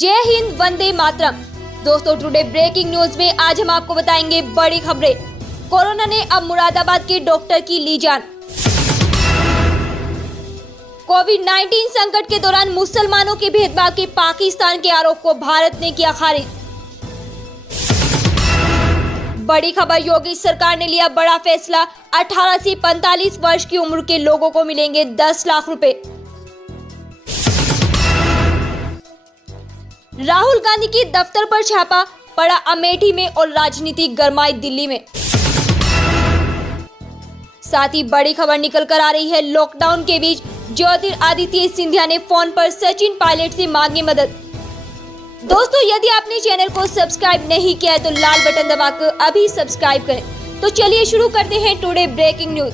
जय हिंद, वंदे मातरम। दोस्तों, today breaking news में आज हम आपको बताएंगे बड़ी खबरें। कोरोना ने अब मुरादाबाद के डॉक्टर की ली जान। कोविड-19 संकट के दौरान मुसलमानों के भेदभाव के पाकिस्तान के आरोप को भारत ने किया खारिज। बड़ी खबर, योगी सरकार ने लिया बड़ा फैसला। 18 से 45 वर्ष की उम्र के लोगों को मिलेंगे 10 लाख रुपए। राहुल गांधी की दफ्तर पर छापा पड़ा अमेठी में और राजनीति गरमाई दिल्ली में। साथ ही बड़ी खबर निकल कर आ रही है, लॉकडाउन के बीच ज्योतिरादित्य सिंधिया ने फोन पर सचिन पायलट से मांगी मदद। दोस्तों, यदि आपने चैनल को सब्सक्राइब नहीं किया है तो लाल बटन दबाकर अभी सब्सक्राइब करें। तो चलिए शुरू करते हैं टुडे ब्रेकिंग न्यूज।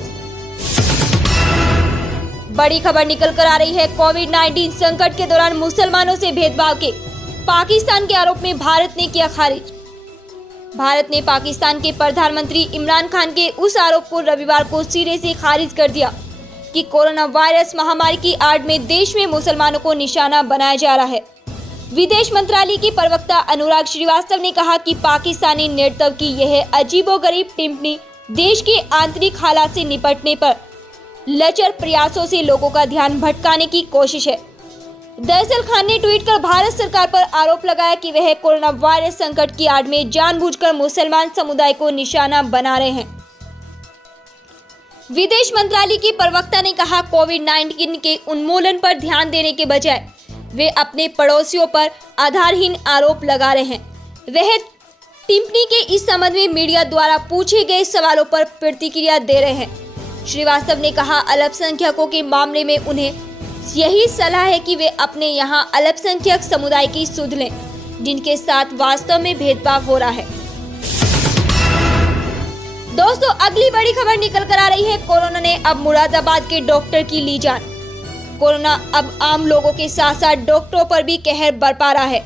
बड़ी खबर निकल कर आ रही है, कोविड-19 संकट के दौरान मुसलमानों से भेदभाव के पाकिस्तान के आरोप में भारत ने किया खारिज। भारत ने पाकिस्तान के प्रधानमंत्री इमरान खान के उस आरोप को रविवार को सिरे से खारिज कर दिया कि कोरोना वायरस महामारी की आड़ में देश में मुसलमानों को निशाना बनाया जा रहा है। विदेश मंत्रालय की प्रवक्ता अनुराग श्रीवास्तव ने कहा कि पाकिस्तानी नेतृत्व की यह अजीबोगरीब टिप्पणी देश के आंतरिक हालात से निपटने पर लचर प्रयासों से लोगों का ध्यान भटकाने की कोशिश है। दरअसल खान ने ट्वीट कर भारत सरकार पर आरोप लगाया कि वह कोरोना वायरस संकट की आड़ में जानबूझकर मुसलमान समुदाय को निशाना बना रहे हैं। विदेश मंत्रालय की प्रवक्ता ने कहा, कोविड-19 के उन्मूलन पर ध्यान देने के बजाय वे अपने पड़ोसियों पर आधारहीन आरोप लगा रहे हैं। वह टिप्पणी के इस संबंध में मीडिया द्वारा पूछे गए सवालों पर प्रतिक्रिया दे रहे हैं। श्रीवास्तव ने कहा, अल्पसंख्यकों के मामले में उन्हें यही सलाह है कि वे अपने यहाँ अल्पसंख्यक समुदाय की सुध लें, जिनके साथ वास्तव में भेदभाव हो रहा है। दोस्तों, अगली बड़ी खबर निकल कर आ रही है, कोरोना ने अब मुरादाबाद के डॉक्टर की ली जान। कोरोना अब आम लोगों के साथ साथ डॉक्टरों पर भी कहर बरपा रहा है।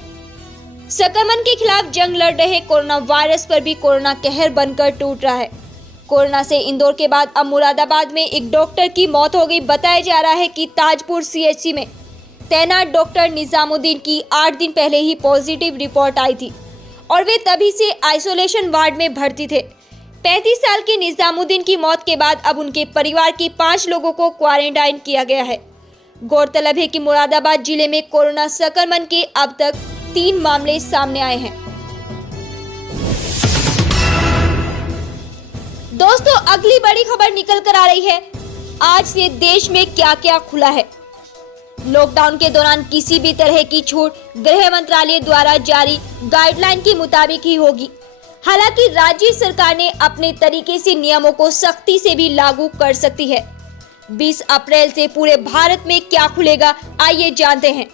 संक्रमण के खिलाफ जंग लड़ रहे कोरोना वायरस पर भी कोरोना कहर बनकर टूट रहा है। कोरोना से इंदौर के बाद अब मुरादाबाद में एक डॉक्टर की मौत हो गई। बताया जा रहा है कि ताजपुर सीएचसी में तैनात डॉक्टर निजामुद्दीन की 8 दिन पहले ही पॉजिटिव रिपोर्ट आई थी और वे तभी से आइसोलेशन वार्ड में भर्ती थे। 35 साल के निजामुद्दीन की मौत के बाद अब उनके परिवार के 5 लोगों को क्वारंटाइन किया गया है। गौरतलब है कि मुरादाबाद जिले में कोरोना संक्रमण के अब तक 3 मामले सामने आए हैं। दोस्तों, अगली बड़ी खबर निकल कर आ रही है, आज से देश में क्या क्या खुला है। लॉकडाउन के दौरान किसी भी तरह की छूट गृह मंत्रालय द्वारा जारी गाइडलाइन के मुताबिक ही होगी। हालांकि राज्य सरकार ने अपने तरीके से नियमों को सख्ती से भी लागू कर सकती है। 20 अप्रैल से पूरे भारत में क्या खुलेगा, आइए जानते हैं।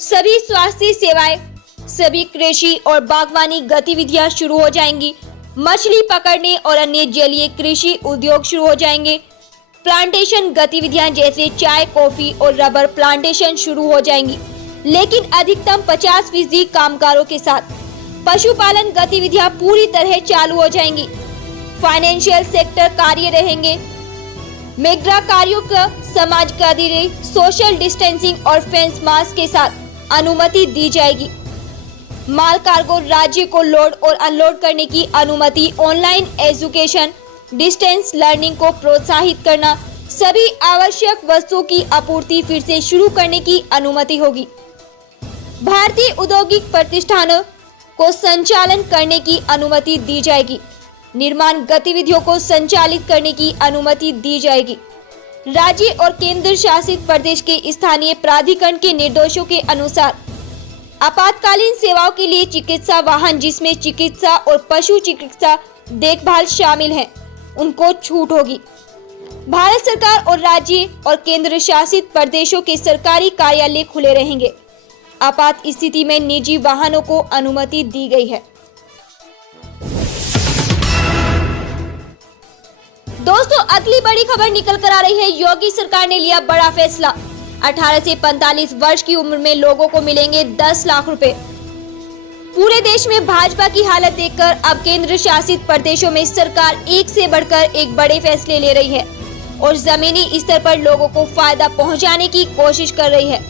सभी स्वास्थ्य सेवाएं, सभी कृषि और बागवानी गतिविधियां शुरू हो जाएंगी। मछली पकड़ने और अन्य जलीय कृषि उद्योग शुरू हो जाएंगे। प्लांटेशन गतिविधियां जैसे चाय, कॉफी और रबर प्लांटेशन शुरू हो जाएंगी, लेकिन अधिकतम 50% कामगारों के साथ। पशुपालन गतिविधियां पूरी तरह चालू हो जाएंगी। फाइनेंशियल सेक्टर कार्य रहेंगे। मेगा कार्यों का समाज कार्य, सोशल डिस्टेंसिंग और फेस मास्क के साथ अनुमति दी जाएगी। माल कार्गो राज्य को लोड और अनलोड करने की अनुमति। ऑनलाइन एजुकेशन, डिस्टेंस लर्निंग को प्रोत्साहित करना। सभी आवश्यक वस्तुओं की आपूर्ति फिर से शुरू करने की अनुमति होगी। भारतीय औद्योगिक प्रतिष्ठानों को संचालन करने की अनुमति दी जाएगी। निर्माण गतिविधियों को संचालित करने की अनुमति दी जाएगी। राज्य और केंद्र शासित प्रदेश के स्थानीय प्राधिकरण के निर्देशों के अनुसार आपातकालीन सेवाओं के लिए चिकित्सा वाहन, जिसमें चिकित्सा और पशु चिकित्सा देखभाल शामिल हैं, उनको छूट होगी। भारत सरकार और राज्य और केंद्र शासित प्रदेशों के सरकारी कार्यालय खुले रहेंगे। आपात स्थिति में निजी वाहनों को अनुमति दी गई है। दोस्तों, अगली बड़ी खबर निकल कर आ रही है, योगी सरकार ने लिया बड़ा फैसला। 18 से 45 वर्ष की उम्र में लोगों को मिलेंगे 10 लाख रुपए। पूरे देश में भाजपा की हालत देखकर अब केंद्र शासित प्रदेशों में सरकार एक से बढ़कर एक बड़े फैसले ले रही है और जमीनी स्तर पर लोगों को फायदा पहुंचाने की कोशिश कर रही है।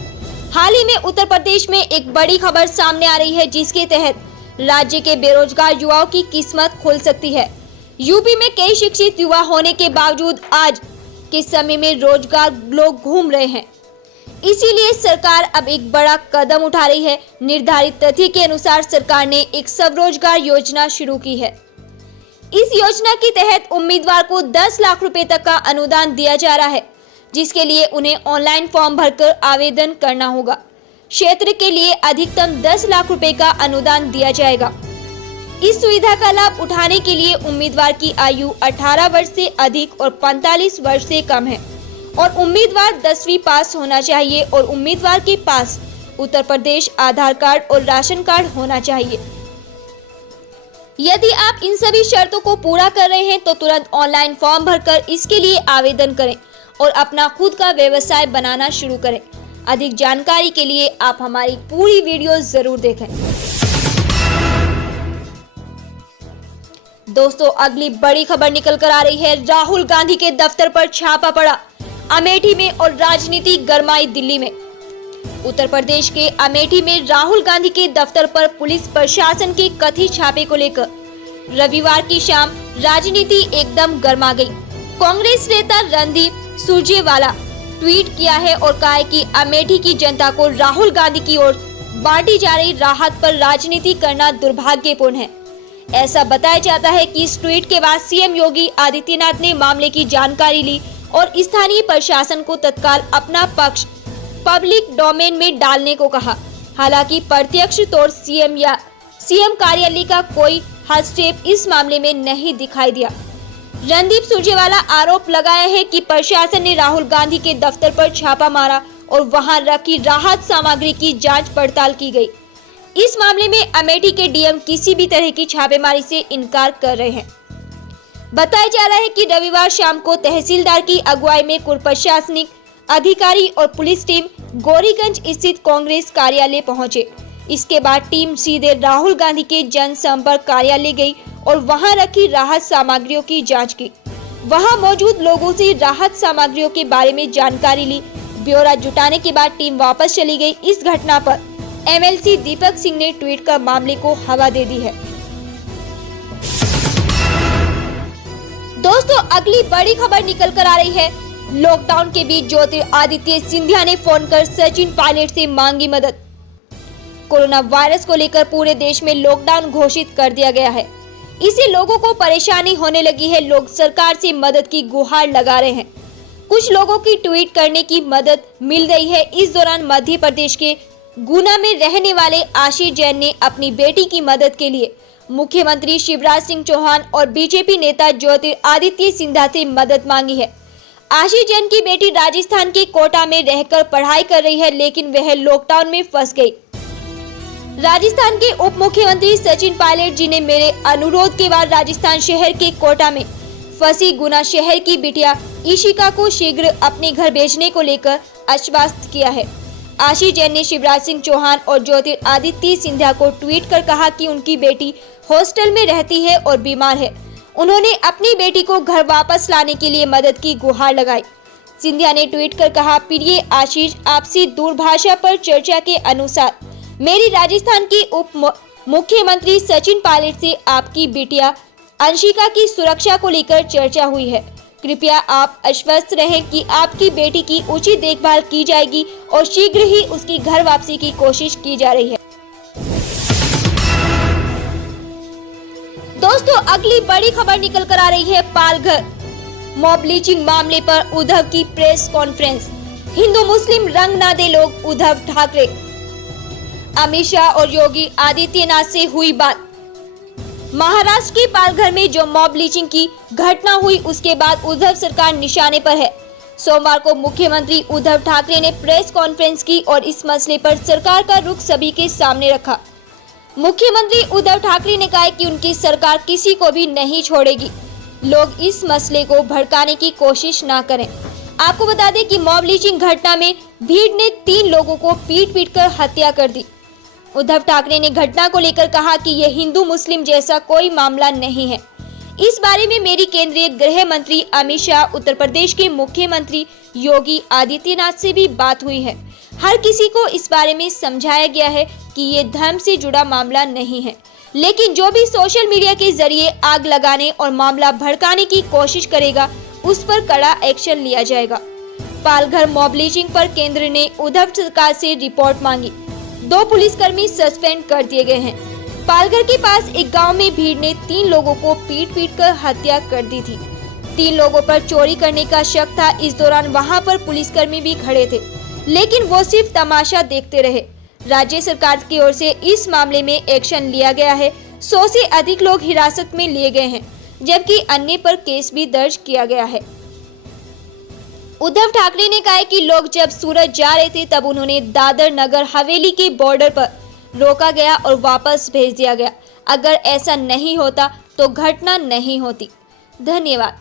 हाल ही में उत्तर प्रदेश में एक बड़ी खबर सामने आ रही है, जिसके तहत राज्य के बेरोजगार युवाओं की किस्मत खुल सकती है। यूपी में कई शिक्षित युवा होने के बावजूद आज के समय में रोजगार लोग घूम रहे हैं। इसीलिए सरकार अब एक बड़ा कदम उठा रही है। निर्धारित तिथि के अनुसार सरकार ने एक स्वरोजगार योजना शुरू की है। इस योजना के तहत उम्मीदवार को 10 लाख रुपए तक का अनुदान दिया जा रहा है, जिसके लिए उन्हें ऑनलाइन फॉर्म भरकर आवेदन करना होगा। क्षेत्र के लिए अधिकतम 10 लाख रुपए का अनुदान दिया जाएगा। इस सुविधा का लाभ उठाने के लिए उम्मीदवार की आयु 18 वर्ष से अधिक और 45 वर्ष से कम है और उम्मीदवार 10वीं पास होना चाहिए और उम्मीदवार के पास उत्तर प्रदेश आधार कार्ड और राशन कार्ड होना चाहिए। यदि आप इन सभी शर्तों को पूरा कर रहे हैं तो तुरंत ऑनलाइन फॉर्म भरकर इसके लिए आवेदन करें और अपना खुद का व्यवसाय बनाना शुरू करें। अधिक जानकारी के लिए आप हमारी पूरी वीडियो जरूर देखें। दोस्तों, अगली बड़ी खबर निकल कर आ रही है। राहुल गांधी के दफ्तर पर छापा पड़ा। अमेठी में और राजनीति गरमाई दिल्ली में। उत्तर प्रदेश के अमेठी में राहुल गांधी के दफ्तर पर पुलिस प्रशासन के कथित छापे को लेकर रविवार की शाम राजनीति एकदम गर्मा गई। कांग्रेस नेता रणदीप सुरजेवाला ट्वीट किया है और कहा है कि अमेठी की जनता को राहुल गांधी की ओर बांटी जा रही राहत पर राजनीति करना दुर्भाग्यपूर्ण है। ऐसा बताया जाता है कि इस ट्वीट के बाद सीएम योगी आदित्यनाथ ने मामले की जानकारी ली और स्थानीय प्रशासन को तत्काल अपना पक्ष पब्लिक डोमेन में डालने को कहा। हालांकि प्रत्यक्ष तौर सीएम कार्यालय का कोई हस्तक्षेप इस मामले में नहीं दिखाई दिया। रणदीप सुरजेवाला आरोप लगाया है कि प्रशासन ने राहुल गांधी के दफ्तर पर छापा मारा और वहां रखी राहत सामग्री की जांच पड़ताल की गई। इस मामले में अमेठी के डीएम किसी भी तरह की छापेमारी से इनकार कर रहे हैं। बताया जा रहा है कि रविवार शाम को तहसीलदार की अगुवाई में कुल प्रशासनिक अधिकारी और पुलिस टीम गौरीगंज स्थित कांग्रेस कार्यालय पहुंचे। इसके बाद टीम सीधे राहुल गांधी के जनसंपर्क कार्यालय गई और वहां रखी राहत सामग्रियों की जांच की। वहां मौजूद लोगों से राहत सामग्रियों के बारे में जानकारी ली। ब्यौरा जुटाने के बाद टीम वापस चली गई। इस घटना पर एमएलसी दीपक सिंह ने ट्वीट कर मामले को हवा दे दी है। दोस्तों, अगली बड़ी खबर निकल कर आ रही है। लॉकडाउन के बीच ज्योतिरादित्य सिंधिया ने फोन कर सचिन पायलट से मांगी मदद। कोरोना वायरस को लेकर पूरे देश में लॉकडाउन घोषित कर दिया गया है। इससे लोगों को परेशानी होने लगी है। लोग सरकार से मदद की गुहार लगा रहे हैं। कुछ लोगों की ट्वीट करने की मदद मिल रही है। इस दौरान मध्य प्रदेश के गुना में रहने वाले आशीष जैन ने अपनी बेटी की मदद के लिए मुख्यमंत्री शिवराज सिंह चौहान और बीजेपी नेता ज्योतिरादित्य सिंधिया से मदद मांगी है। आशीष जैन की बेटी राजस्थान के कोटा में रहकर पढ़ाई कर रही है, लेकिन वह लॉकडाउन में फंस गई। राजस्थान के उप मुख्यमंत्री सचिन पायलट जी ने मेरे अनुरोध के बाद राजस्थान शहर के कोटा में फंसी गुना शहर की बिटिया ईशिका को शीघ्र अपने घर भेजने को लेकर आश्वस्त किया है। आशीष जैन ने शिवराज सिंह चौहान और ज्योतिरादित्य सिंधिया को ट्वीट कर कहा कि उनकी बेटी हॉस्टल में रहती है और बीमार है। उन्होंने अपनी बेटी को घर वापस लाने के लिए मदद की गुहार लगाई। सिंधिया ने ट्वीट कर कहा, प्रिय आशीष, आपसी दूरभाषा पर चर्चा के अनुसार मेरी राजस्थान के उप मुख्यमंत्री सचिन पायलट से आपकी बिटिया अंशिका की सुरक्षा को लेकर चर्चा हुई है। कृपया आप आश्वस्त रहें कि आपकी बेटी की उचित देखभाल की जाएगी और शीघ्र ही उसकी घर वापसी की कोशिश की जा रही है। दोस्तों, अगली बड़ी खबर निकल कर आ रही है। पालघर मॉब लिंचिंग मामले पर उद्धव की प्रेस कॉन्फ्रेंस। हिंदू मुस्लिम रंग ना दे लोग, उद्धव ठाकरे। अमित शाह और योगी आदित्यनाथ से हुई बात। महाराष्ट्र के पालघर में जो मॉब लिंचिंग की घटना हुई, उसके बाद उद्धव सरकार निशाने पर है। सोमवार को मुख्यमंत्री उद्धव ठाकरे ने प्रेस कॉन्फ्रेंस की और इस मसले पर सरकार का रुख सभी के सामने रखा। मुख्यमंत्री उद्धव ठाकरे ने कहा कि उनकी सरकार किसी को भी नहीं छोड़ेगी। लोग इस मसले को भड़काने की कोशिश ना करें। आपको बता दें कि मॉब लिंचिंग घटना में भीड़ ने 3 लोगों को पीट कर हत्या कर दी। उद्धव ठाकरे ने घटना को लेकर कहा कि यह हिंदू मुस्लिम जैसा कोई मामला नहीं है। इस बारे में मेरी केंद्रीय गृह मंत्री अमित शाह, उत्तर प्रदेश के मुख्यमंत्री योगी आदित्यनाथ से भी बात हुई है। हर किसी को इस बारे में समझाया गया है कि ये धर्म से जुड़ा मामला नहीं है, लेकिन जो भी सोशल मीडिया के जरिए आग लगाने और मामला भड़काने की कोशिश करेगा उस पर कड़ा एक्शन लिया जाएगा। पालघर मॉब लिंचिंग पर केंद्र ने उद्धव सरकार से रिपोर्ट मांगी। 2 पुलिसकर्मी सस्पेंड कर दिए गए हैं। पालघर के पास एक गांव में भीड़ ने 3 लोगों को पीट कर हत्या कर दी थी। 3 लोगों पर चोरी करने का शक था। इस दौरान वहां पर पुलिसकर्मी भी खड़े थे, लेकिन वो सिर्फ तमाशा देखते रहे। राज्य सरकार की ओर से इस मामले में एक्शन लिया गया है। 100 से अधिक लोग हिरासत में लिए गए हैं, जबकि अन्य पर केस भी दर्ज किया गया है। उद्धव ठाकरे ने कहा है कि लोग जब सूरत जा रहे थे तब उन्होंने दादर नगर हवेली के बॉर्डर पर रोका गया और वापस भेज दिया गया। अगर ऐसा नहीं होता तो घटना नहीं होती। धन्यवाद।